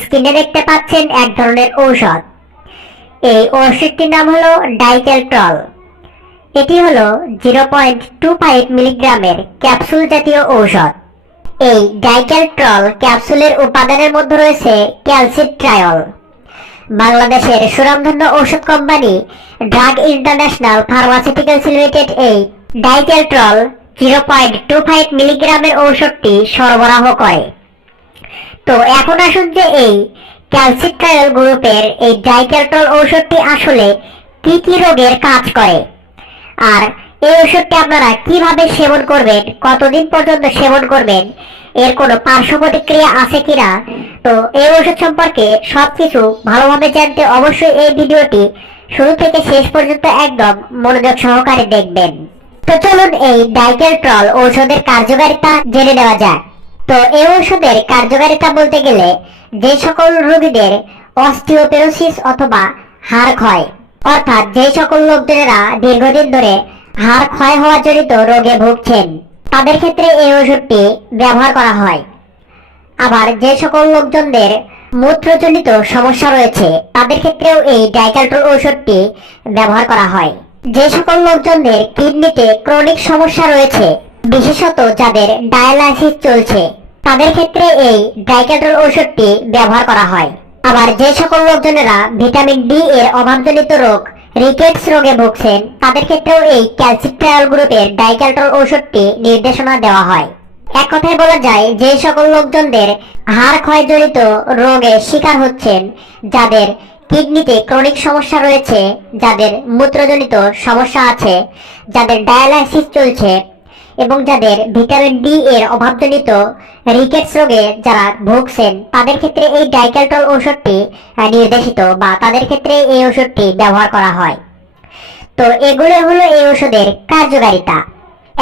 স্ক্রিনে দেখতে পাচ্ছেন এক ধরনের ঔষধ। এই ওষুধটির নাম হলো ডাইকেলট্রল। এটি হলো জিরো পয়েন্ট টু ফাইভ মিলিগ্রামের ক্যাপসুল জাতীয় ঔষধ। এই ডাইকেলট্রল ক্যাপসুলের উপাদানের মধ্যে রয়েছে ক্যালসিট্রায়ল বাংলাদেশের সুনামধন্য ঔষধ company drug international pharmaceuticals limited এই Dicaltrol zero point two five মিলিগ্রামের ঔষধটি সরবরাহ করে। তো এখন আসুন যে এই ক্যালসিট্রায়ল গ্রুপের এই ডাইক্যালট্রল ঔষধটি আসলে কি কি রোগের কাজ করে। আর এই ওষুধটি আপনারা কীভাবে সেবন করবেন, কতদিন পর্যন্ত সেবন করবেন, এর কোনো পার্শ্ব প্রতিক্রিয়া আছে কিনা, তো এই ওষুধ সম্পর্কে সবকিছু ভালোভাবে জানতে অবশ্যই এই ভিডিওটি শুরু থেকে শেষ পর্যন্ত একদম মনোযোগ সহকারে দেখবেন। তো চলুন এই ডাইকেলট্রল ঔষধের কার্যকারিতা জেনে নেওয়া যাক। তো এই ওষুধের কার্যকারিতা বলতে গেলে যে সকল রোগীদের অস্টিওপেরোসিস অথবা হাড় ক্ষয়, অর্থাৎ যে সকল লোকজনেরা দীর্ঘদিন ধরে হাড় ক্ষয় হওয়া জড়িত রোগে ভুগছেন, তাদের ক্ষেত্রে এই ওষুধটি ব্যবহার করা হয়। আবার যে সকল লোকজনদের মূত্রজনিত সমস্যা রয়েছে, তাদের ক্ষেত্রেও এই ডাইকালট্রল ওষুধটি ব্যবহার করা হয়। যে সকল লোকজনদের কিডনিতে ক্রনিক সমস্যা রয়েছে বিশেষত যাদের ডায়ালাইসিস চলছে, তাদের ক্ষেত্রে এই ডাইকালট্রল ওষুধটি ব্যবহার করা হয়। আবার যে সকল লোকজনেরা ভিটামিন ডি এর অভাবজনিত রোগ, রিকেটস রোগে ভুগছেন, তাদের ক্ষেত্রেও এই ক্যালসিট্রায়ল গ্রুপের ডাইকালট্রল ওষুধটি নির্দেশনা দেওয়া হয়। এক কথায় বলা যায়, যে সকল লোকজনদের হাড় ক্ষয়জনিত রোগে শিকার হচ্ছেন, যাদের কিডনিতে ক্রনিক সমস্যা রয়েছে, যাদের মূত্রজনিত সমস্যা আছে, যাদের ডায়ালাইসিস চলছে এবং যাদের ভিটামিন ডি এর অভাবজনিত রিকেটস রোগে যারা ভুগছেন, তাদের ক্ষেত্রে এই ডাইক্যালটল ওষুধটি নির্দেশিত বা তাদের ক্ষেত্রে এই ওষুধটি ব্যবহার করা হয়। তো এগুলো হলো এই ওষুধের কার্যকারিতা।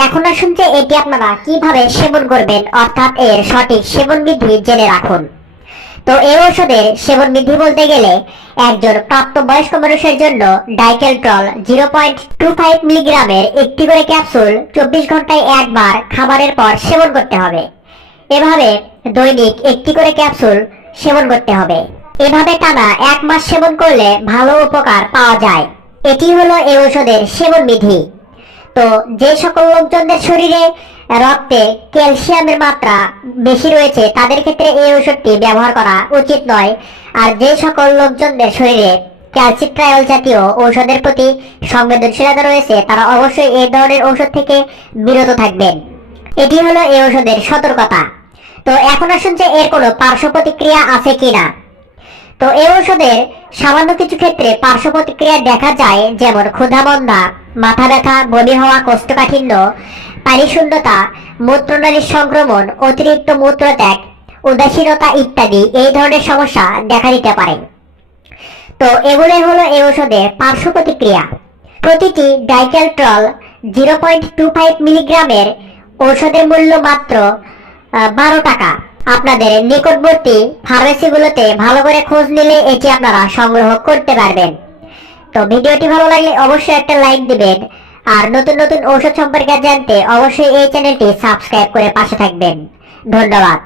এখন আসুন যে এটি আপনারা কীভাবে সেবন করবেন, অর্থাৎ এর সঠিক সেবন বিধি জেনে রাখুন। তো এই ওষুধের সেবন বিধি বলতে গেলে একজন প্রাপ্তবয়স্ক মানুষের জন্য Dicaltrol zero point two five মিলিগ্রামের একটি করে ক্যাপসুল চব্বিশ ঘন্টায় একবার খাবারের পর সেবন করতে হবে। এভাবে দৈনিক একটি করে ক্যাপসুল সেবন করতে হবে। এভাবে টানা এক মাস সেবন করলে ভালো উপকার পাওয়া যায়। এটি হলো এই ঔষধের সেবন বিধি। তো যে সকল লোকজনদের শরীরে রক্তে ক্যালসিয়ামের মাত্রা বেশি রয়েছে, তাদের ক্ষেত্রে এই ওষুধটি ব্যবহার করা উচিত নয়। আর যে সকল লোকজনদের শরীরে ক্যালসিট্রায়ল জাতীয় ঔষধের প্রতি সংবেদনশীলতা রয়েছে, তারা অবশ্যই এই ধরনের ঔষধ থেকে বিরত থাকবেন। এটি হলো এই ঔষধের সতর্কতা। তো এখন আসুন যে এর কোনো পার্শ্ব প্রতিক্রিয়া আছে কিনা। তো এই ঔষধের সামান্য কিছু ক্ষেত্রে পার্শ্ব প্রতিক্রিয়া দেখা যায়, যেমন ক্ষুধামন্দা মাথা ব্যথা, বমি হওয়া, কোষ্ঠকাঠিন্য, পানি শূন্যতা মূত্রনালীর সংক্রমণ, অতিরিক্ত মূত্রত্যাগ, উদাসীনতা ইত্যাদি এই ধরনের সমস্যা দেখা দিতে পারে। তো এগুলোই হলো এই ঔষধের পার্শ্ব প্রতিক্রিয়া। প্রতিটি Dicaltrol zero point two five মিলিগ্রামের ঔষধের মূল্য মাত্র বারো টাকা। আপনাদের নিকটবর্তী ফার্মেসিগুলোতে ভালো করে খোঁজ নিলে এটি আপনারা সংগ্রহ করতে পারবেন। তো ভিডিওটি ভালো লাগলে অবশ্যই একটা লাইক দিবেন, আর নতুন নতুন ঔষধ সম্পর্কে জানতে অবশ্যই এই চ্যানেলটি সাবস্ক্রাইব করে পাশে থাকবেন। ধন্যবাদ।